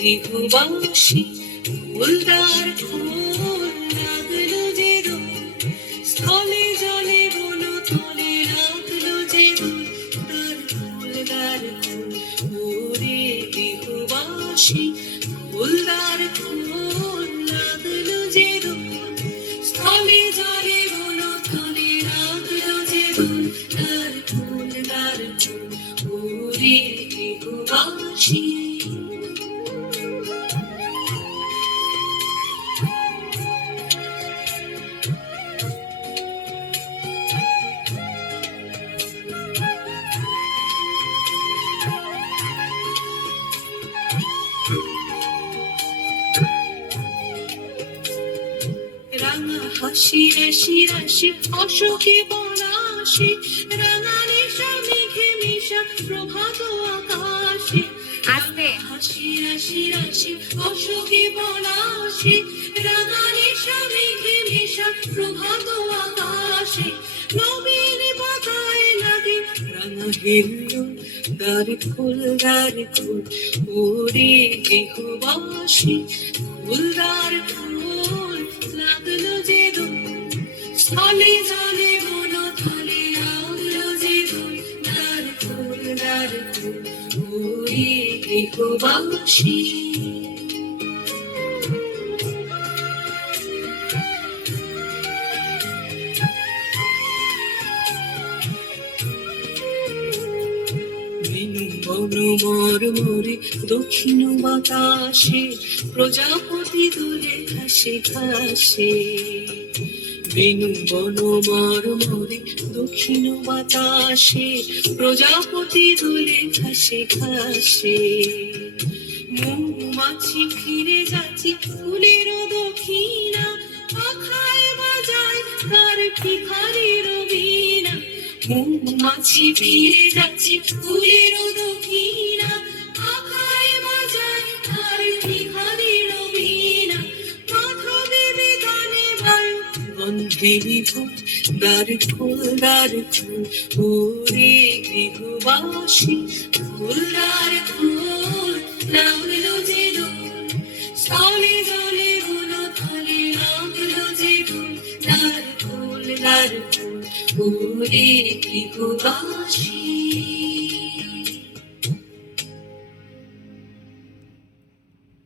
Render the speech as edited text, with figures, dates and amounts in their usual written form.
গৃহবাসী ফুলদার ফুল লাগলো যে দোল, স্থলে জলে বন তলে লাগলো যে দোল, তার ফুলদার ফুল ওরে গৃহবাসী ফুলদার ফুল লাগলো যে দোল, স্থলে জলে বন তলে লাগলো যে দোল, তার ফুলদার ফুল ওরে গৃহবাসী। রাঙা হাসি রাশি রাশি অশোকে পলাশে, রাঙা নেশা মেঘে মেশা প্রভাত আকাশে, আস্তে। হাসি রাশি রাশি অশোকে পলাশে, রাঙা নেশা মেঘে মেশা প্রভাত আকাশে, নবীন পাতায় লাগে রাঙা হিল্লো, দ্বার ফুল ওরে গৃহবাসী ফুলদার ফুল লাগলো যে দোল, স্থলে জলে বন তলে লাগলো যে দোল, দ্বার ফুল ওরে গৃহবাসী। বনমর মোরে দক্ষিণ বাতাসে, প্রজাপতি দোলে ঘাসে ঘাসে, বেনু বনমর মোরে দক্ষিণ বাতাসে, প্রজাপতি দোলে ঘাসে ঘাসে, মৌমাছি ফিরে যাচ্ছে ফুলের দক্ষিণা, পাখায় বাজায় তার ভিখারির বীণা, মৌমাছি ফিরে যাচ্ছে ফুলের দক্ষিণা, পাখায় বাজায় তার ভিখারির বীণা, মাধবী বিতানে বায়ু গন্ধে বিভোর, দ্বার ফুল ওরে গৃহবাসী ফুলদার ফুল লাগলো যে দোল, স্থলে জলে বন তলে লাগলো যে দোল, দ্বার ফুল ওরে গৃহবাসী।